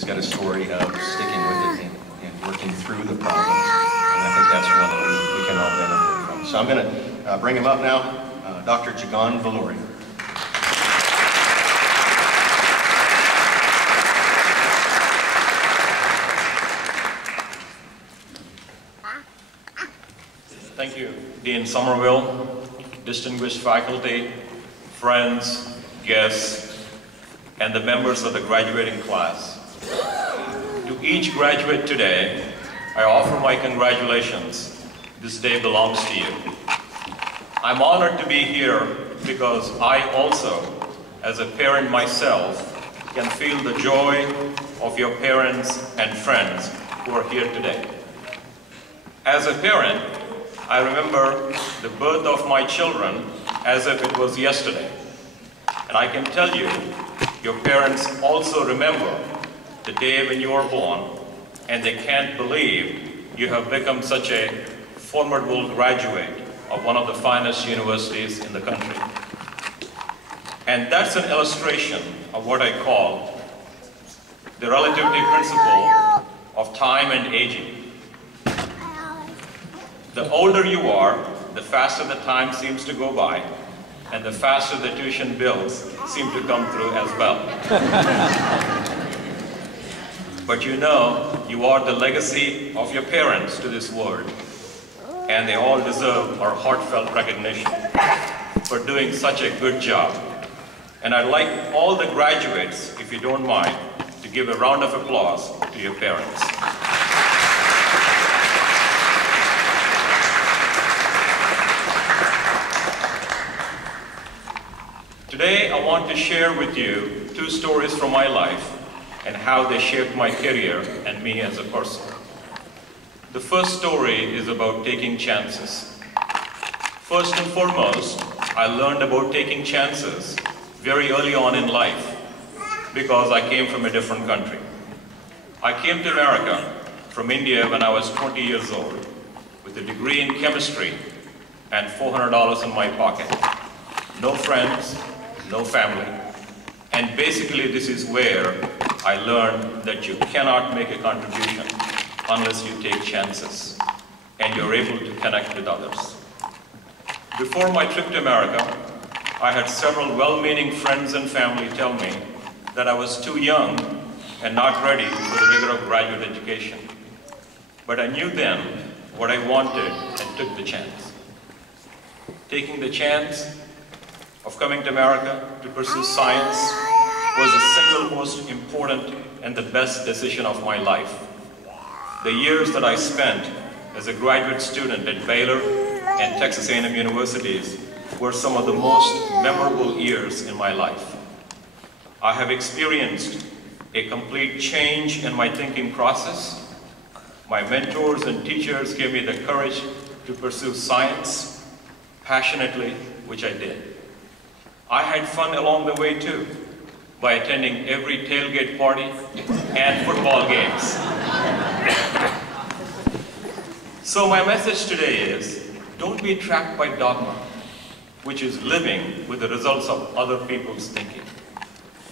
he's got a story of sticking with it and working through the problems. And I think that's one that we can all benefit from. So I'm going to bring him up now, Dr. Jagan Valluri. Thank you, Dean Somerville, distinguished faculty, friends, guests, and the members of the graduating class. To each graduate today, I offer my congratulations. This day belongs to you. I'm honored to be here because I also, as a parent myself, can feel the joy of your parents and friends who are here today. As a parent, I remember the birth of my children as if it was yesterday. And I can tell you, your parents also remember the day when you were born, and they can't believe you have become such a formidable graduate of one of the finest universities in the country. And that's an illustration of what I call the relativity principle of time and aging. The older you are, the faster the time seems to go by, and the faster the tuition bills seem to come through as well. But you know, you are the legacy of your parents to this world, and they all deserve our heartfelt recognition for doing such a good job. And I'd like all the graduates, if you don't mind, to give a round of applause to your parents. Today, I want to share with you two stories from my life and how they shaped my career and me as a person. The first story is about taking chances. First and foremost, I learned about taking chances very early on in life because I came from a different country. I came to America from India when I was 20 years old with a degree in chemistry and $400 in my pocket. No friends, no family. And basically this is where I learned that you cannot make a contribution unless you take chances and you're able to connect with others. Before my trip to America, I had several well-meaning friends and family tell me that I was too young and not ready for the rigor of graduate education. But I knew then what I wanted and took the chance. Taking the chance of coming to America to pursue science was the single most important and the best decision of my life. The years that I spent as a graduate student at Baylor and Texas A&M universities were some of the most memorable years in my life. I have experienced a complete change in my thinking process. My mentors and teachers gave me the courage to pursue science passionately, which I did. I had fun along the way too, by attending every tailgate party and football games. So my message today is, don't be trapped by dogma, which is living with the results of other people's thinking.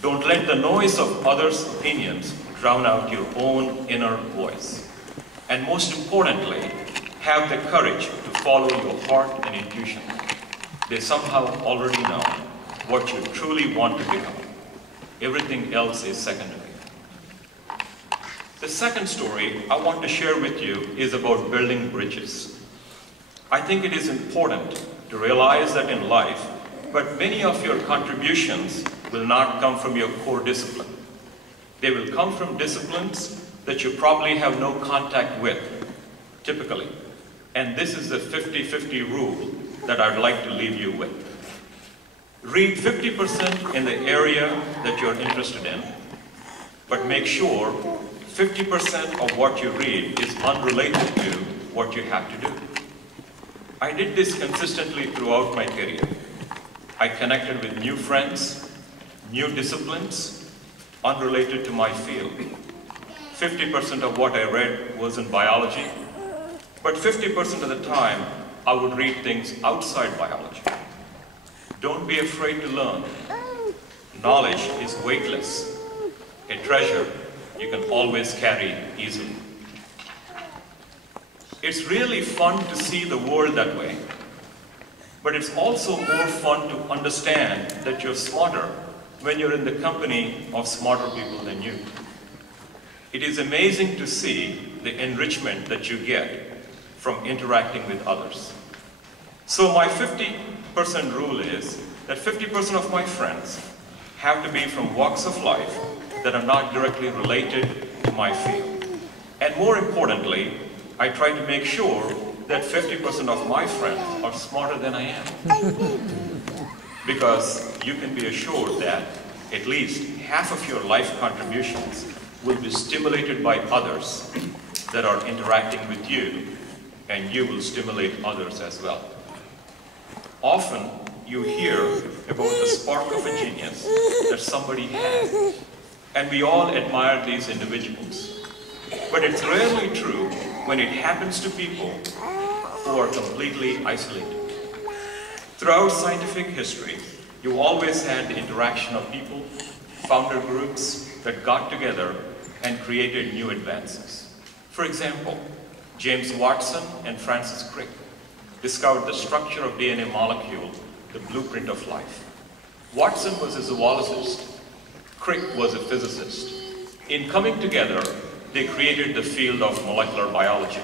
Don't let the noise of others' opinions drown out your own inner voice. And most importantly, have the courage to follow your heart and intuition. They somehow already know what you truly want to become. Everything else is secondary. The second story I want to share with you is about building bridges. I think it is important to realize that in life, but many of your contributions will not come from your core discipline. They will come from disciplines that you probably have no contact with, typically. And this is the 50-50 rule that I'd like to leave you with. Read 50% in the area that you're interested in, but make sure 50% of what you read is unrelated to what you have to do. I did this consistently throughout my career. I connected with new friends, new disciplines, unrelated to my field. 50% of what I read was in biology, but 50% of the time, I would read things outside biology. Don't be afraid to learn. Knowledge is weightless, a treasure you can always carry easily. It's really fun to see the world that way, but it's also more fun to understand that you're smarter when you're in the company of smarter people than you. It is amazing to see the enrichment that you get from interacting with others. So my 50% rule is that 50% of my friends have to be from walks of life that are not directly related to my field. And more importantly, I try to make sure that 50% of my friends are smarter than I am. Because you can be assured that at least half of your life contributions will be stimulated by others that are interacting with you, and you will stimulate others as well. Often, you hear about the spark of a genius that somebody has, and we all admire these individuals. But it's rarely true when it happens to people who are completely isolated. Throughout scientific history, you always had the interaction of people, founder groups that got together and created new advances. For example, James Watson and Francis Crick discovered the structure of DNA molecule, the blueprint of life. Watson was a zoologist. Crick was a physicist. In coming together, they created the field of molecular biology.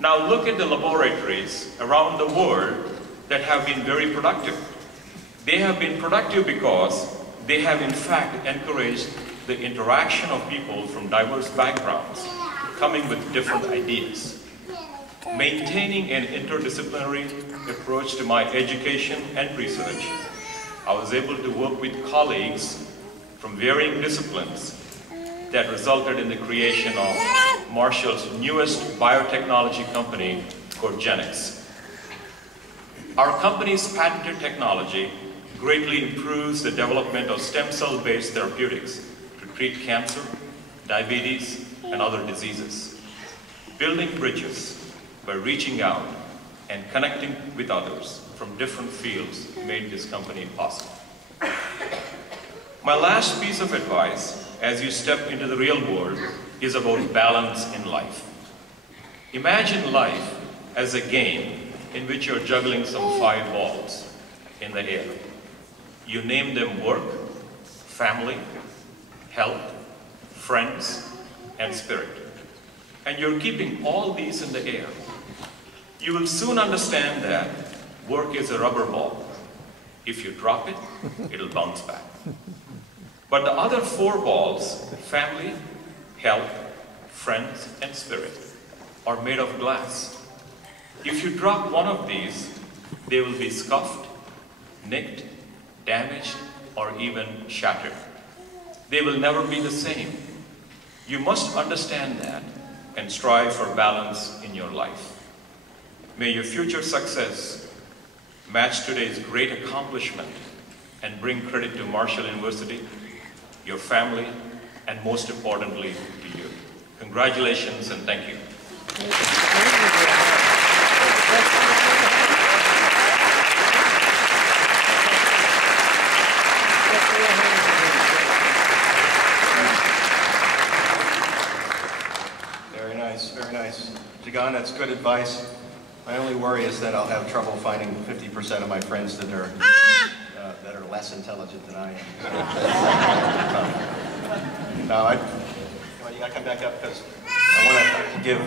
Now look at the laboratories around the world that have been very productive. They have been productive because they have in fact encouraged the interaction of people from diverse backgrounds coming with different ideas. Maintaining an interdisciplinary approach to my education and research, I was able to work with colleagues from varying disciplines that resulted in the creation of Marshall's newest biotechnology company called Genix. Our company's patented technology greatly improves the development of stem cell-based therapeutics to treat cancer, diabetes, and other diseases. Building bridges by reaching out and connecting with others from different fields made this company possible. My last piece of advice as you step into the real world is about balance in life. Imagine life as a game in which you're juggling some 5 balls in the air. You name them work, family, health, friends, and spirit. And you're keeping all these in the air. You will soon understand that work is a rubber ball. If you drop it, it'll bounce back. But the other 4 balls, family, health, friends, and spirit, are made of glass. If you drop one of these, they will be scuffed, nicked, damaged, or even shattered. They will never be the same. You must understand that and strive for balance in your life. May your future success match today's great accomplishment and bring credit to Marshall University, your family, and most importantly, to you. Congratulations and thank you. Very nice, very nice. Jagan, that's good advice. My only worry is that I'll have trouble finding 50% of my friends that are less intelligent than I am. No, you gotta come back up because I want to give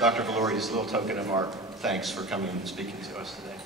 Dr. Valluri this little token of our thanks for coming and speaking to us today.